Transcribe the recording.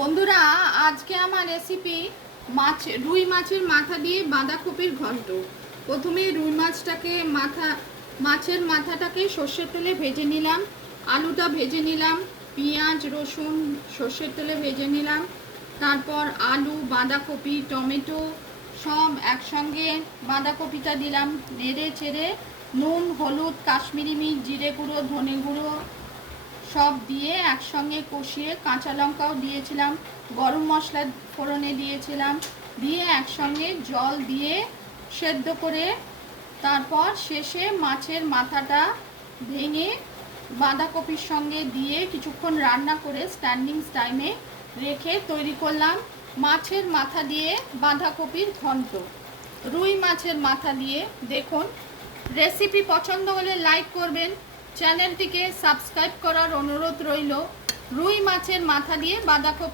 বন্ধুরা, আজকে আমার রেসিপি রুই মাছের মাথা দিয়ে বাঁধাকপির ঘন্ট। প্রথমে রুই মাছটাকে মাছের মাথাটাকে সর্ষের তেলে ভেজে নিলাম, আলুটা ভেজে নিলাম, পেঁয়াজ রসুন সর্ষের তেলে ভেজে নিলাম, তারপর আলু বাঁধাকপি টমেটো সব একসঙ্গে বাঁধাকপিটা দিলাম, নেড়ে চেড়ে নুন হলুদ কাশ্মীরি মির্চ জিরে গুঁড়ো ধনে গুঁড়ো সব দিয়ে একসঙ্গে কষিয়ে কাঁচা লঙ্কাও দিয়েছিলাম, গরম মশলা ফোড়নে দিয়েছিলাম, দিয়ে একসঙ্গে জল দিয়ে সেদ্ধ করে তারপর শেষে মাছের মাথাটা ভেঙে বাঁধাকপির সঙ্গে দিয়ে কিছুক্ষণ রান্না করে স্ট্যান্ডিং টাইমে রেখে তৈরি করলাম মাছের মাথা দিয়ে বাঁধাকপির ঘন্ট। রুই মাছের মাথা দিয়ে। দেখুন, রেসিপি পছন্দ হলে লাইক করবেন, চ্যানেলটিকে সাবস্ক্রাইব করার অনুরোধ রইল। রুই মাছের মাথা দিয়ে বাঁধাকপি